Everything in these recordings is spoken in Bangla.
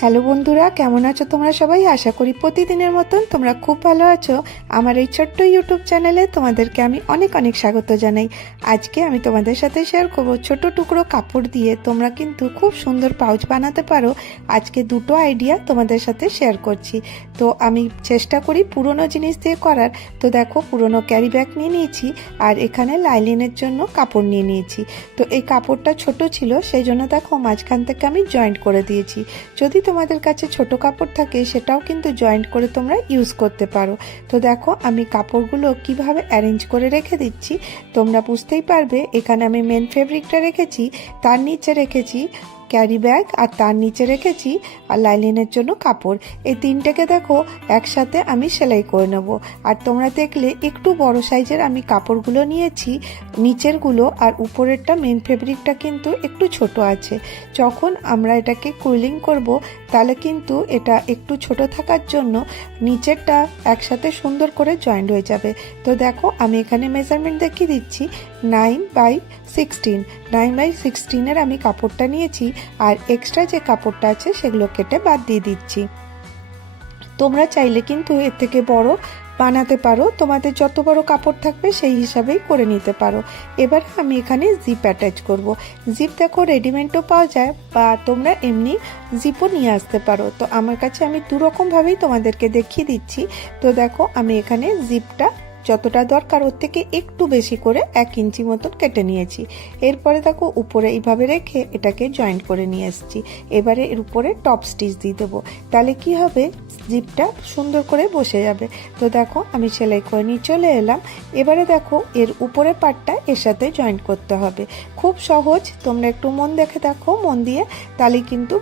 হ্যালো বন্ধুরা, কেমন আছো তোমরা সবাই? আশা করি প্রতিদিনের মতন তোমরা খুব ভালো আছো। আমার এই ছোট্ট ইউটিউব চ্যানেলে তোমাদেরকে আমি অনেক অনেক স্বাগত জানাই। আজকে আমি তোমাদের সাথে শেয়ার করব ছোট টুকরো কাপড় দিয়ে তোমরা কিন্তু খুব সুন্দর পাউচ বানাতে পারো। আজকে দুটো আইডিয়া তোমাদের সাথে শেয়ার করছি। তো আমি চেষ্টা করি পুরনো জিনিস দিয়ে করার। তো দেখো, পুরনো ক্যারি ব্যাগ নিয়ে নিয়েছি আর এখানে লাইলিনের জন্য কাপড় নিয়ে নিয়েছি। তো এই কাপড়টা ছোট ছিল, সেই জন্য দেখো মাঝখান থেকে আমি জয়েন্ট করে দিয়েছি। যদি তোমাদের কাছে ছোট কাপড় থাকে, সেটাও কিন্তু জয়েন্ট করে তোমরা ইউজ করতে পারো। তো দেখো, আমি কাপড়গুলো কীভাবে অ্যারেঞ্জ করে রেখে দিচ্ছি, তোমরা বুঝতেই পারবে। এখানে আমি মেন ফেব্রিকটা রেখেছি, তার নিচে রেখেছি ক্যারি ব্যাগ আর তার নিচে রেখেছি আর লাইলিনের জন্য কাপড়। এই তিনটেকে দেখো, একসাথে আমি সেলাই করে নেব। আর তোমরা দেখলে একটু বড় সাইজের আমি কাপড়গুলো নিয়েছি। নিচেরগুলো আর উপরেরটা মেন ফেব্রিকটা কিন্তু একটু ছোট আছে। যখন আমরা এটাকে কুলিং করব, তাহলে কিন্তু এটা একটু ছোট থাকার জন্য নিচেরটা একসাথে সুন্দর করে জয়েন্ট হয়ে যাবে। তো দেখো, আমি এখানে মেজারমেন্ট দেখিয়ে দিচ্ছি। Nine by sixteen. Nine by সিক্সটিনের আমি কাপড়টা নিয়েছি আর এক্সট্রা যে কাপড়টা আছে সেগুলো কেটে বাদ দিয়ে দিচ্ছি। তোমরা চাইলে কিন্তু এর থেকে বড় বানাতে পারো। তোমাদের যত বড় কাপড় থাকবে সেই হিসাবেই করে নিতে পারো। এবার আমি এখানে জিপ অ্যাটাচ করব। জিপ দেখো রেডিমেডও পাওয়া যায় বা তোমরা এমনি জিপও নিয়ে আসতে পারো। তো আমার কাছে আমি দুরকমভাবেই তোমাদেরকে দেখিয়ে দিচ্ছি। তো দেখো আমি এখানে জিপটা যতটা দরকার ওর থেকে একটু বেশি করে এক ইঞ্চি মতন কেটে নিয়েছি। এরপরে দেখো উপরে এইভাবে রেখে এটাকে জয়েন্ট করে নিয়ে এসেছি। এবারে এর উপরে টপ স্টিচ দিয়ে দেবো। তাহলে কি হবে? জিপটা সুন্দর করে বসে যাবে। তো দেখো, আমি সেলাই করে নিয়ে চলে এলাম। এবারে দেখো, এর উপরে পার্টটা এর সাথে জয়েন্ট করতে হবে। খুব সহজ, তোমরা একটু মন দেখে দেখো, মন দিয়ে, তাহলে কিন্তু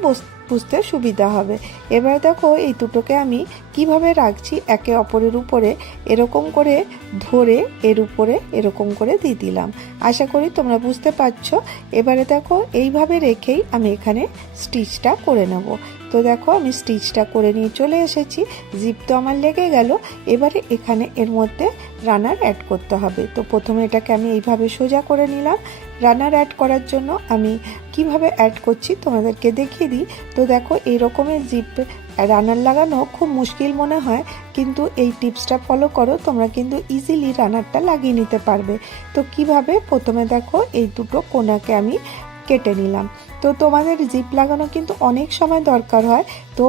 বুঝতে সুবিধা হবে। এবার দেখো এই দুটোকে আমি কীভাবে রাখছি একে অপরের উপরে এরকম করে ধরে এর উপরে এরকম করে দিয়ে দিলাম। আশা করি তোমরা বুঝতে পারছ। এবারে দেখো এইভাবে রেখেই আমি এখানে স্টিচটা করে নেব। তো দেখো, আমি স্টিচটা করে নিয়ে চলে এসেছি। জিপ তো আমার লেগে গেল। এবারে এখানে এর মধ্যে রানার অ্যাড করতে হবে। তো প্রথমে এটাকে আমি এইভাবে সোজা করে নিলাম। রানার অ্যাড করার জন্য আমি কীভাবে অ্যাড করছি তোমাদেরকে দেখিয়ে দিই। তো দেখো এই রকমের জিপ রানার লাগানো খুব মুশকিল মনে হয়, কিন্তু এই টিপসটা ফলো করো, তোমরা কিন্তু ইজিলি রানারটা লাগিয়ে নিতে পারবে। তো কীভাবে? প্রথমে দেখো, এই দুটো কোনাকে আমি কেটে নিলাম। তো তোমাদের জিপ লাগানো কিন্তু অনেক সময় দরকার হয়। তো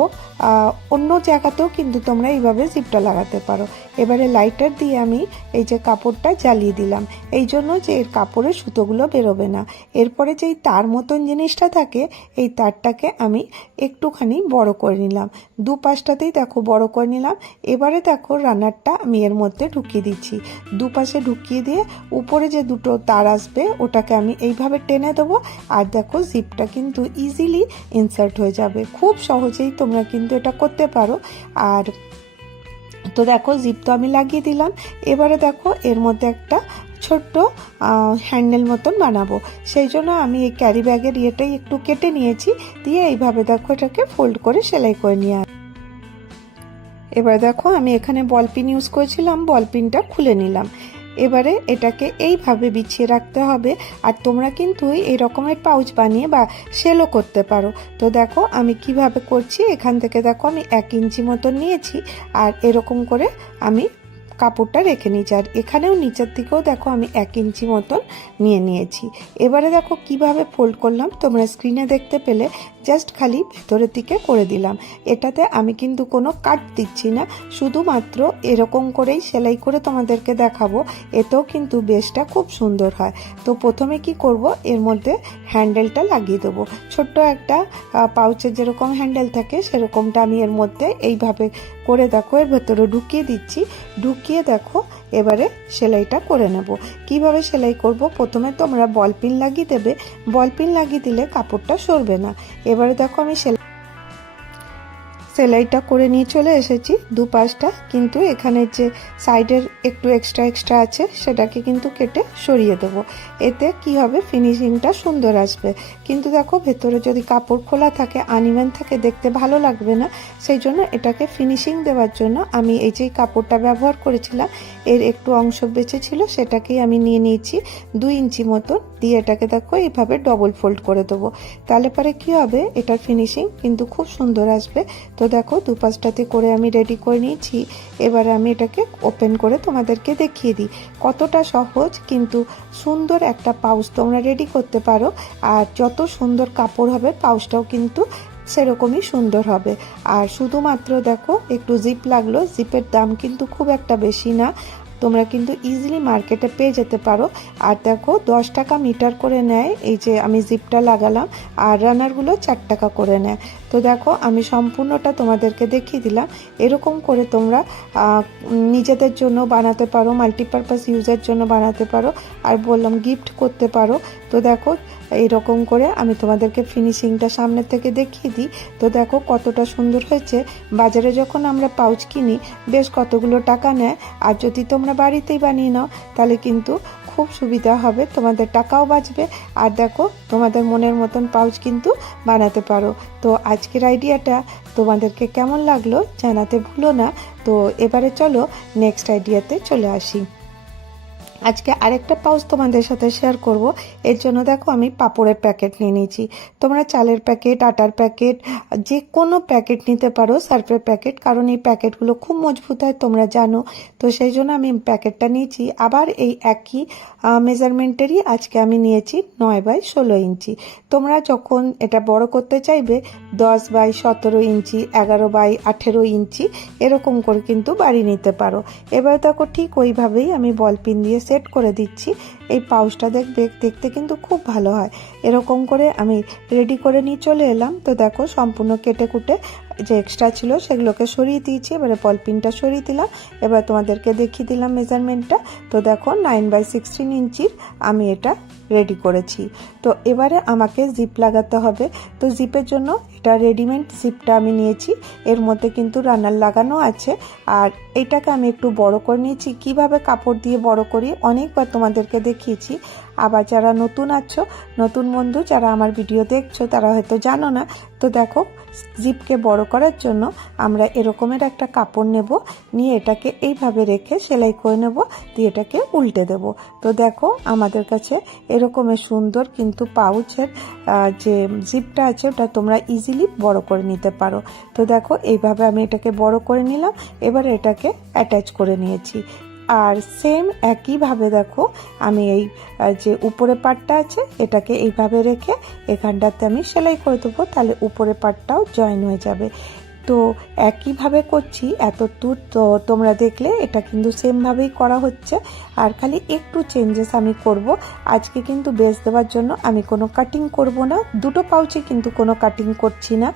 অন্য জায়গাতেও কিন্তু তোমরা এইভাবে জিপটা লাগাতে পারো। এবারে লাইটার দিয়ে আমি এই যে কাপড়টা জ্বালিয়ে দিলাম। এই জন্য যে এর কাপড়ের সুতোগুলো বেরোবে না। এরপরে যেই তার মতন জিনিসটা থাকে, এই তারটাকে আমি একটুখানি বড় করে নিলাম। দু পাশটাতেই দেখো বড় করে নিলাম। এবারে দেখো রানারটা আমি এর মধ্যে ঢুকিয়ে দিচ্ছি। দুপাশে ঢুকিয়ে দিয়ে উপরে যে দুটো তার আসবে, ওটাকে আমি এইভাবে টেনে দেবো। আর দেখো জিপটা কিন্তু ইজিলি ইনসার্ট হয়ে যাবে। খুব সহজেই তোমরা কিন্তু এটা করতে পারো। আর তো দেখো জিপ তো আমি লাগিয়ে দিলাম। এবারে দেখো, এর মধ্যে একটা ছোট্ট হ্যান্ডেল মতন বানাবো। সেই জন্য আমি এই ক্যারি ব্যাগের ইয়েটাই একটু কেটে নিয়েছি। দিয়ে এইভাবে দেখো, এটাকে ফোল্ড করে সেলাই করে নিয়ে এবার দেখো, আমি এখানে বল পিন ইউজ করেছিলাম। বল পিনটা খুলে নিলাম। এবারে এটাকে এইভাবে বিছিয়ে রাখতে হবে। আর তোমরা কিন্তু এই রকমের পাউচ বানিয়ে বা সেলও করতে পারো। তো দেখো, আমি কীভাবে করছি? এখান থেকে দেখো, আমি এক ইঞ্চি মতন নিয়েছি। আর এরকম করে আমি কাপড়টা রেখে নিয়েছি। আর এখানেও নিচের দিকেও দেখো, আমি এক ইঞ্চি মতন নিয়ে নিয়েছি। এবারে দেখো, কীভাবে ফোল্ড করলাম? তোমরা স্ক্রিনে দেখতে পেলে জাস্ট খালি ভেতরের দিকে করে দিলাম। এটাতে আমি কিন্তু কোনো কাট দিচ্ছি না। শুধুমাত্র এরকম করেই সেলাই করে তোমাদেরকে দেখাবো। এতেও কিন্তু বেশটা খুব সুন্দর হয়। তো প্রথমে কি করব? এর মধ্যে হ্যান্ডেলটা লাগিয়ে দেবো। ছোট্ট একটা পাউচের যেরকম হ্যান্ডেল থাকে, সেরকমটা আমি এর মধ্যে এইভাবে করে দেখো, এর ভেতরে ঢুকিয়ে দিচ্ছি। ঢুকিয়ে দেখো, এবারে সেলাইটা করে নেব। কীভাবে সেলাই করব? প্রথমে তোমরা বল পিন লাগিয়ে দেবে। বল পিন লাগিয়ে দিলে কাপড়টা সরবে না। এবারে দেখো আমি সেলাই সেলাইটা করে নিয়ে চলে এসেছি দুপাশটা। কিন্তু এখানে যে সাইডের একটু এক্সট্রা এক্সট্রা আছে, সেটাকে কিন্তু কেটে সরিয়ে দেবো। এতে কি হবে ফিনিশিংটা সুন্দর আসবে। কিন্তু দেখো, ভেতরে যদি কাপড় খোলা থাকে আনিমেন থাকে, দেখতে ভালো লাগবে না। সেই জন্য এটাকে ফিনিশিং দেওয়ার জন্য আমি এই যে কাপড়টা ব্যবহার করেছিলাম, এর একটু অংশ বেঁচে ছিল, সেটাকেই আমি নিয়ে নিয়েছি দুই ইঞ্চি মতো দিয়ে এটাকে দেখো, এইভাবে ডবল ফোল্ড করে দেবো। তাহলে পরে কি হবে, এটার ফিনিশিং কিন্তু খুব সুন্দর আসবে। তো দেখো, দুপাশটাতে করে আমি রেডি করে নিয়েছি। এবারে আমি এটাকে ওপেন করে তোমাদেরকে দেখিয়ে দিই। কতটা সহজ কিন্তু সুন্দর একটা পাউচ তোমরা রেডি করতে পারো। আর যত সুন্দর কাপড় হবে পাউচটাও কিন্তু সেরকমই সুন্দর হবে। আর শুধুমাত্র দেখো, একটু জিপ লাগল জিপের দাম কিন্তু খুব একটা বেশি না। তোমরা কিন্তু ইজিলি মার্কেটে পেয়ে যেতে পারো। আর দেখো, দশ টাকা মিটার করে নেয়, এই যে আমি জিপটা লাগালাম, আর রানারগুলো চার টাকা করে নেয়। তো দেখো, আমি সম্পূর্ণটা তোমাদেরকে দেখিয়ে দিলাম। এরকম করে তোমরা নিজেদের জন্য বানাতে পারো মাল্টিপারপাস ইউজের জন্য বানাতে পারো, আর বললাম গিফট করতে পারো। তো দেখো এরকম করে আমি তোমাদেরকে ফিনিশিংটা সামনে থেকে দেখিয়ে দিই। তো দেখো কতটা সুন্দর হয়েছে। বাজারে যখন আমরা পাউচ কিনি, বেশ কতগুলো টাকা নেয়। আর যদি তোমরা বাড়িতেই বানিয়ে নাও, তাহলে কিন্তু খুব সুবিধা হবে, তোমাদের টাকাও বাঁচবে। আর দেখো তোমাদের মনের মতন পাউচ কিন্তু বানাতে পারো। তো আজকের আইডিয়াটা তোমাদেরকে কেমন লাগল জানাতে ভুলো না। তো এবারে চলো নেক্সট আইডিয়াতে চলে আসি। আজকে আরেকটা পাউচ তোমাদের সাথে শেয়ার করব। এর জন্য দেখো আমি পাপড়ের প্যাকেট নিয়ে নিয়েছি। তোমরা চালের প্যাকেট আটার প্যাকেট যে কোনো প্যাকেট নিতে পারো সার্ফের প্যাকেট কারণ এই প্যাকেটগুলো খুব মজবুত হয়, তোমরা জানো। তো সেই জন্য আমি প্যাকেটটা নিয়েছি। আবার এই একই মেজারমেন্টেরই আজকে আমি নিয়েছি নয় বাই ষোলো ইঞ্চি। তোমরা যখন এটা বড় করতে চাইবে, দশ বাই সতেরো ইঞ্চি, এগারো বাই আঠেরো ইঞ্চি, এরকম করে কিন্তু বাড়ি নিতে পারো। এবার দেখো ঠিক ওইভাবেই আমি বল পিন দিয়ে সেট করে দিচ্ছি। এই পাউচটা দেখবে দেখতে কিন্তু খুব ভালো হয়। এরকম করে আমি রেডি করে নিয়ে চলে এলাম। তো দেখো সম্পূর্ণ কেটে কুটে যে এক্সট্রা ছিল সেগুলোকে সরিয়ে দিয়েছি। এবারে পলপিনটা সরিয়ে দিলাম। এবার তোমাদেরকে দেখিয়ে দিলাম মেজারমেন্টটা তো দেখো নাইন বাই সিক্সটিন ইঞ্চির আমি এটা রেডি করেছি। তো এবারে আমাকে জিপ লাগাতে হবে। তো জিপের জন্য এটা রেডিমেড সিপটা আমি নিয়েছি। এর মধ্যে কিন্তু রানার লাগানো আছে। আর এটাকে আমি একটু বড় করে নিয়েছি। কীভাবে কাপড় দিয়ে বড় করি? অনেকবার তোমাদেরকে দেখিয়েছি। আবার যারা নতুন আছো, নতুন বন্ধু যারা আমার ভিডিও দেখছ, তারা হয়তো জানো না। তো দেখো, জিপকে বড় করার জন্য আমরা এরকমের একটা কাপড় নেব, নিয়ে এটাকে এইভাবে রেখে সেলাই করে নেব, দিয়ে এটাকে উল্টে দেব। তো দেখো, আমাদের কাছে এরকমের সুন্দর কিন্তু পাউচের যে জিপটা আছে, ওটা তোমরা ইজিলি বড় করে নিতে পারো। তো দেখো, এইভাবে আমি এটাকে বড় করে নিলাম, এবার এটাকে অ্যাটাচ করে নিয়েছি। আর সেম একইভাবে দেখো, আমি এই যে উপরে পাটটা আছে, এটাকে এইভাবে রেখে এখানটাতে আমি সেলাই করে দেবো, তাহলে উপরে পাটটাও জয়েন হয়ে যাবে। তো একইভাবে করছি, এত দূর তো তোমরা দেখলে এটা কিন্তু সেমভাবেই করা হচ্ছে। আর খালি একটু চেঞ্জেস আমি করব। আজকে কিন্তু বেশ দেওয়ার জন্য আমি কোনো কাটিং করব না। দুটো পাউচে কিন্তু কোনো কাটিং করছি না।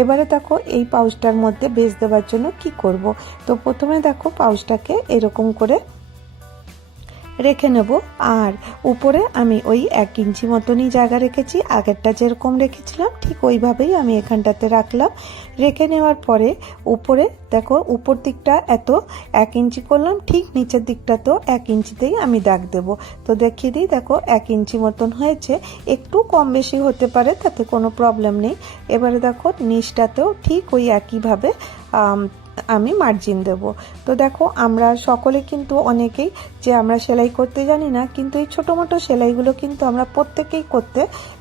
এবারে দেখো এই পাউচটার মধ্যে বেশ দেওয়ার জন্য কি করব? তো প্রথমে দেখো পাউচটাকে এরকম করে রেখে নেব। আর উপরে আমি ওই এক ইঞ্চি মতনই জায়গা রেখেছি। আগেরটা যেরকম রেখেছিলাম, ঠিক ওইভাবেই আমি এখানটাতে রাখলাম। রেখে নেওয়ার পরে উপরে, দেখো, উপর দিকটা এত এক ইঞ্চি করলাম, ঠিক নিচের দিকটা তো এক ইঞ্চিতেই আমি দাগ দেব। তো দেখিয়ে দিই, দেখো, এক ইঞ্চি মতন হয়েছে। একটু কম বেশি হতে পারে, তাতে কোনো প্রবলেম নেই। এবারে দেখো, নিচটাতেও ঠিক ওই একইভাবে আমি মার্জিন দেব। তো দেখো, আমরা সকলে কিন্তু অনেকেই যে আমরা সেলাই করতে জানি না, কিন্তু এই ছোটো মোটো সেলাইগুলো কিন্তু আমরা প্রত্যেকেই করতে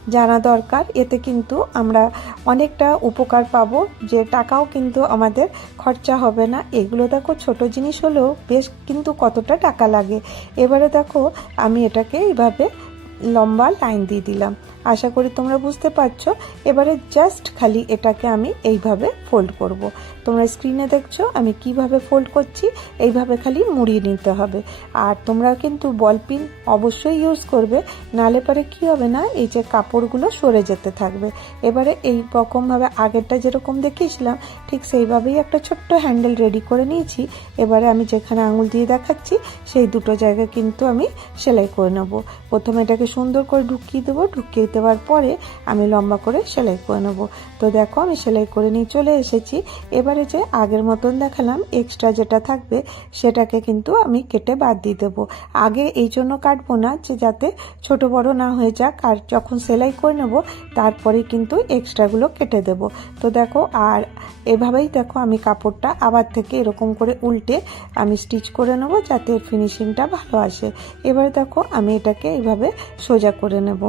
জানা দরকার। এতে কিন্তু আমরা অনেকটা উপকার পাব, যে টাকাও কিন্তু আমাদের খরচা হবে না। এগুলো দেখো, ছোট জিনিস হলেও বেশ কিন্তু কতটা টাকা লাগে। এবারে দেখো, আমি এটাকে এইভাবে লম্বা লাইন দিয়ে দিলাম। আশা করি তোমরা বুঝতে পারছ। এবারে জাস্ট খালি এটাকে আমি এইভাবে ফোল্ড করব। তোমরা স্ক্রিনে দেখছ, আমি কীভাবে ফোল্ড করছি, এইভাবে খালি মুড়িয়ে নিতে হবে। আর তোমরা কিন্তু বল পিন অবশ্যই ইউজ করবে, নালে পরে কি হবে না, এই যে কাপড়গুলো সরে যেতে থাকবে। এবারে এই রকমভাবে আগেরটা যেরকম দেখিয়েছিলাম, ঠিক সেইভাবেই একটা ছোট্ট হ্যান্ডেল রেডি করে নিয়েছি। এবারে আমি যেখানে আঙুল দিয়ে দেখাচ্ছি, সেই দুটো জায়গা কিন্তু আমি সেলাই করে নেব। প্রথমে এটাকে সুন্দর করে ঢুকিয়ে দেবো, ঢুকিয়ে দেওয়ার পরে আমি লম্বা করে সেলাই করে নেব। তো দেখো, আমি সেলাই করে নিয়ে চলে এসেছি। এবারে যে আগের মতন দেখালাম এক্সট্রা যেটা থাকবে, সেটাকে কিন্তু আমি কেটে বাদ দিয়ে দেবো। আগে এই জন্য কাটবো না, যে যাতে ছোট বড় না হয়ে যাক। আর যখন সেলাই করে নেব, তারপরে কিন্তু এক্সট্রাগুলো কেটে দেব। তো দেখো, আর এভাবেই দেখো, আমি কাপড়টা আবার থেকে এরকম করে উল্টে আমি স্টিচ করে নেব, যাতে ফিনিশিংটা ভালো আসে। এবার দেখো, আমি এটাকে এইভাবে সোজা করে নেব।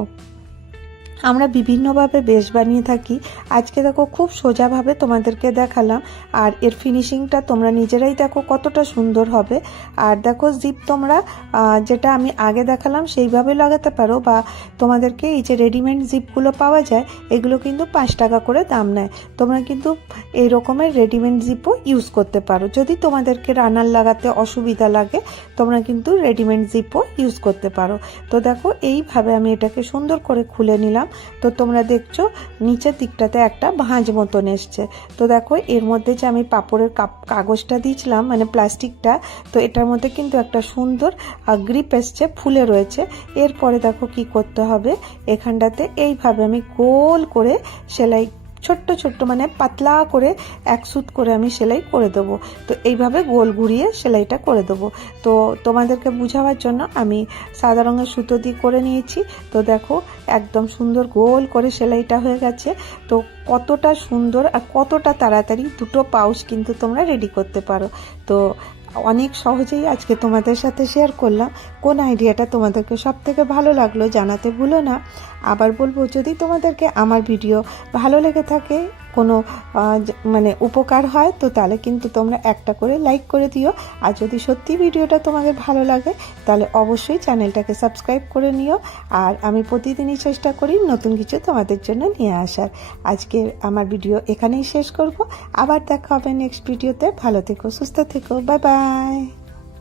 আমরা বিভিন্নভাবে বেশ বানিয়ে থাকি। আজকে দেখো খুব সোজাভাবে তোমাদেরকে দেখালাম। আর এর ফিনিশিংটা তোমরা নিজেরাই দেখো কতটা সুন্দর হবে। আর দেখো জিপ তোমরা যেটা আমি আগে দেখালাম সেইভাবে লাগাতে পারো বা তোমাদেরকে এই যে রেডিমেড জিপগুলো পাওয়া যায়, এগুলো কিন্তু পাঁচ টাকা করে দাম নেয়। তোমরা কিন্তু এই রকমের রেডিমেড জিপও ইউজ করতে পারো। যদি তোমাদেরকে রানার লাগাতে অসুবিধা লাগে, তোমরা কিন্তু রেডিমেড জিপও ইউজ করতে পারো। তো দেখো এইভাবে আমি এটাকে সুন্দর করে খুলে নিলাম। তো তোমরা দেখছ, নিচের দিকটাতে একটা ভাঁজ মতন এসছে। তো দেখো, এর মধ্যে যে আমি পাপড়ের কাগজটা দিয়েছিলাম মানে প্লাস্টিকটা, তো এটার মধ্যে কিন্তু একটা সুন্দর গ্রিপ এসছে, ফুলে রয়েছে। এরপরে দেখো কি করতে হবে, এখানটাতে এইভাবে আমি গোল করে সেলাই ছোট্ট ছোট্ট মানে পাতলা করে এক সুত করে আমি সেলাই করে দেবো। তো এইভাবে গোল ঘুরিয়ে সেলাইটা করে দেবো। তো তোমাদেরকে বোঝাবার জন্য আমি সাদা রঙের সুতো দিয়ে করে নিয়েছি। তো দেখো একদম সুন্দর গোল করে সেলাইটা হয়ে গেছে। তো কতটা সুন্দর আর কতটা তাড়াতাড়ি দুটো পাউচ কিন্তু তোমরা রেডি করতে পারো। তো অনেক সহজেই আজকে তোমাদের সাথে শেয়ার করলাম। কোন আইডিয়াটা তোমাদেরকে সব থেকে ভালো লাগল জানাতে ভুলো না। আবার বলব, যদি তোমাদেরকে আমার ভিডিও ভালো লেগে থাকে, কোনো মানে উপকার হয়, তো তাহলে কিন্তু তোমরা একটা করে লাইক করে দিও। আর যদি সত্যি ভিডিওটা তোমাদের ভালো লাগে, তাহলে অবশ্যই চ্যানেলটাকে সাবস্ক্রাইব করে নিও। আর আমি প্রতিদিনই চেষ্টা করি নতুন কিছু তোমাদের জন্য নিয়ে আসার। আজকে আমার ভিডিও এখানেই শেষ করব। আবার দেখা হবে নেক্সট ভিডিওতে। ভালো থেকো, সুস্থ থেকো। Bye bye